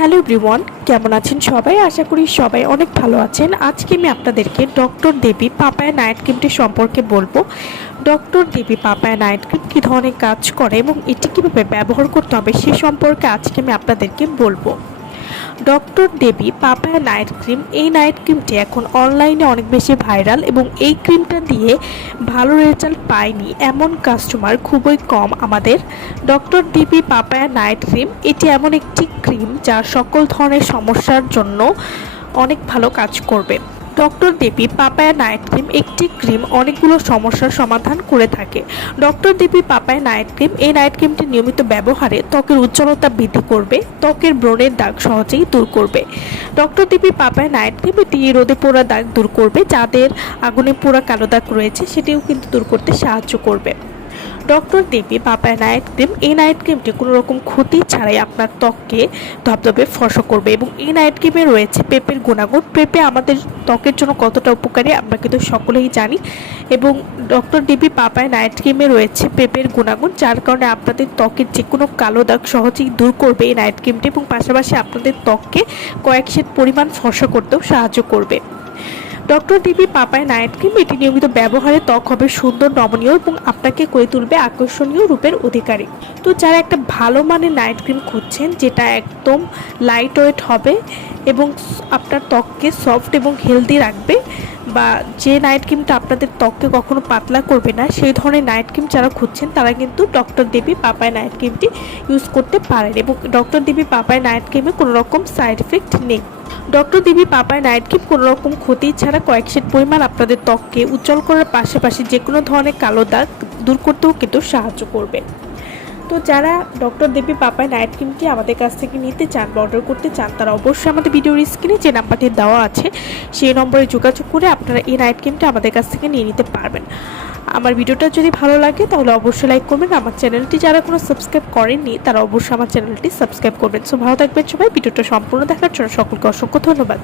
Hello everyone, কেমন আছেন সবাই? আশা করি সবাই অনেক ভালো আছেন। আজকে আমি আপনাদেরকে ডক্টর দেবী পাপায় নাইট ক্রিমটি সম্পর্কে বলব। Doctor Devi papaya night cream কী ধরনের কাজ করে এবং এটি কীভাবে ব্যবহার করতে হবে সে সম্পর্কে আজকে আমি আপনাদেরকে বলব। Doctor Devi papaya night cream. এই নাইট ক্রিমটি এখন অনলাইনে অনেক বেশি ভাইরাল এবং এই ক্রিমটা দিয়ে ভালো রেজাল্ট পায়নি এমন কাস্টমার খুবই কম আমাদের। Doctor Devi papaya night cream, এটি এমন একটি ক্রিম যা সকল ধরনের সমস্যার জন্য অনেক ভালো কাজ করবে। Doctor Devi papaya night cream একটি ক্রিম অনেকগুলো সমস্যার সমাধান করে থাকে। Doctor Devi papaya night cream এই নাইট ক্রিমটি নিয়মিত ব্যবহারে ত্বকের উজ্জ্বলতা বৃদ্ধি করবে, ত্বকের ব্রণের দাগ সহজেই দূর করবে। Doctor Devi papaya night cream এটি রোদে পোড়া দাগ দূর করবে, যাদের আগুনে পোড়া কালো দাগ রয়েছে সেটিও কিন্তু দূর করতে সাহায্য করবে। Doctor Devi papaya night cream এই নাইট ক্রিমটি কোনো রকম ক্ষতি ছাড়াই আপনার ত্বককে ধবধবে ফসা করবে এবং এই নাইট ক্রিমে রয়েছে পেঁপের গুণাগুণ। পেঁপে আমাদের ত্বকের জন্য কতটা উপকারী আমরা কিন্তু সকলেই জানি এবং ডক্টর দেবী পাপায়া নাইট ক্রিমে রয়েছে পেঁপের গুণাগুণ, যার কারণে আপনাদের ত্বকের যে কোনো কালো দাগ সহজেই দূর করবে এই নাইট ক্রিমটি এবং পাশাপাশি আপনাদের ত্বককে কয়েক শেড পরিমাণ ফসা করতেও সাহায্য করবে। Doctor Devi papaya night cream এটি নিয়মিত ব্যবহারে ত্বক হবে সুন্দর, নমনীয় এবং আপনাকে করে তুলবে আকর্ষণীয় রূপের অধিকারী। তো যারা একটা ভালো মানের নাইট ক্রিম খুঁজছেন, যেটা একদম লাইট ওয়েট হবে এবং আপনার ত্বককে সফট এবং হেলদি রাখবে বা যে নাইট ক্রিমটা আপনাদের ত্বককে কখনো পাতলা করবে না, সেই ধরনের নাইট ক্রিম যারা খুঁজছেন, তারা কিন্তু ডক্টর দেবী পাপায় নাইট ক্রিমটি ইউজ করতে পারেন এবং ডক্টর দেবী পাপায় নাইট ক্রিমে কোনো রকম সাইড এফেক্ট নেই। Doctor Devi papaya night cream কোনো রকম ক্ষতি ছাড়া কয়েক সেট পরিমাণ আপনাদের ত্বককে উজ্জ্বল করার পাশাপাশি যে কোনো ধরনের কালো দাগ দূর করতেও কিন্তু সাহায্য করবে। তো যারা ডক্টর দেবী পাপায় নাইট ক্রিমটি আমাদের কাছ থেকে নিতে চান বা অর্ডার করতে চান, তারা অবশ্যই আমাদের ভিডিওর স্ক্রিনে যে নাম্বারটি দেওয়া আছে, সেই নম্বরে যোগাযোগ করে আপনারা এই নাইট ক্রিমটা আমাদের কাছ থেকে নিয়ে নিতে পারবেন। আমার ভিডিওটা যদি ভালো লাগে, তাহলে অবশ্যই লাইক করবেন। আমার চ্যানেলটি যারা কোনো সাবস্ক্রাইব করেননি, তারা অবশ্যই আমার চ্যানেলটি সাবস্ক্রাইব করবেন। সো ভালো থাকবেন সবাই। ভিডিওটা সম্পূর্ণ দেখার জন্য সকলকে অসংখ্য ধন্যবাদ।